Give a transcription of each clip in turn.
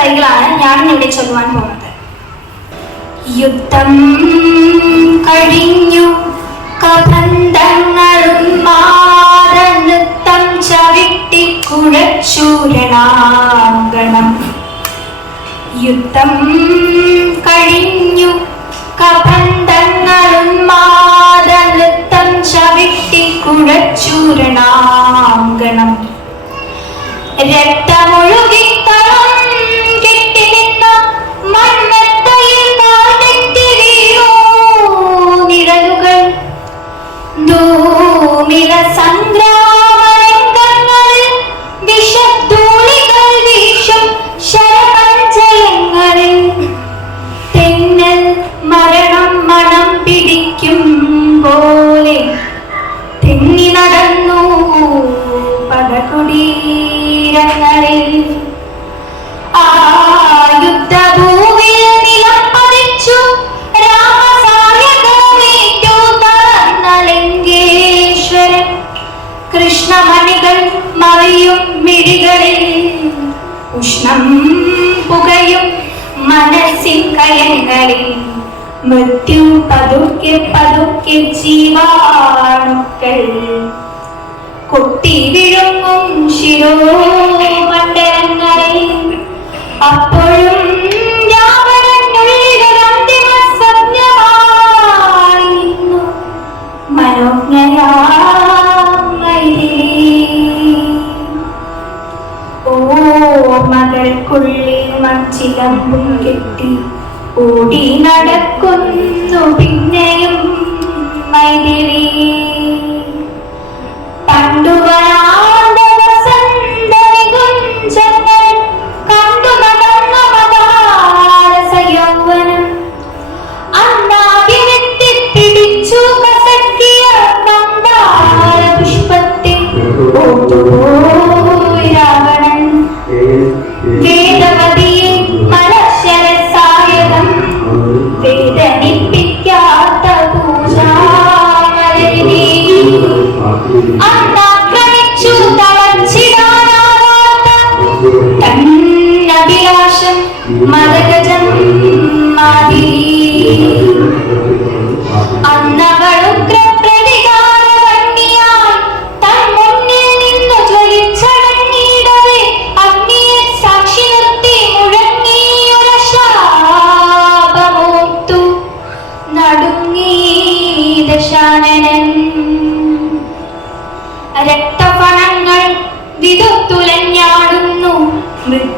വരികളാണ് ഞാൻ ഇവിടെ ചൊല്ലുവാൻ പോകുന്നത്. യുദ്ധം കഴിഞ്ഞു കബന്ധങ്ങളും മാതനൃത്തം ചവിട്ടി കുഴച്ചൂരണാങ്കണം യുദ്ധം കഴിഞ്ഞു ധൂമിക സംഗ്രാമരംഗങ്ങളിൽ വിഷധൂളികൾ വീശും ശരപഞ്ചയങ്ങളിൽ. തെന്നൽ മരണം മണം പിടിക്കും പോലെ തെന്നി നടന്നു പടകുടീരങ്ങളിൽ. മനസ്സിൻ കയങ്ങളിൽ മൃത്യു പതുക്കെ പതുക്കെ ജീവാണുക്കൾ. കൊത്തി വിഴുങ്ങും ശിരോമണ്ഡലങ്ങളിൽ. അപ്പോഴും ഓർമ്മകൾക്കുള്ളിൽ മച്ചിലമ്പും കെട്ടി ഓടി നടക്കുന്നു പിന്നെയും മൈതിലി പണ്ടു അന്നാക്രമിച്ചു തളച്ചിടാനാവാത്ത തന്നഭിലാഷം മദഗജം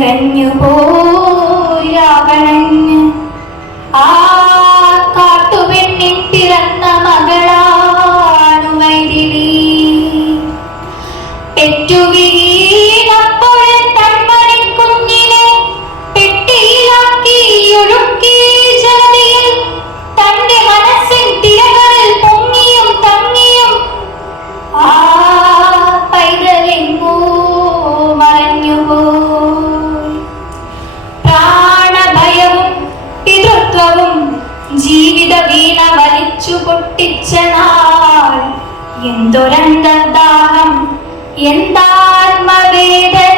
കണ്ണു പൊട്ടിച്ച നാൾ എന്തൊരന്തർദാഹം എന്താത്മവേദന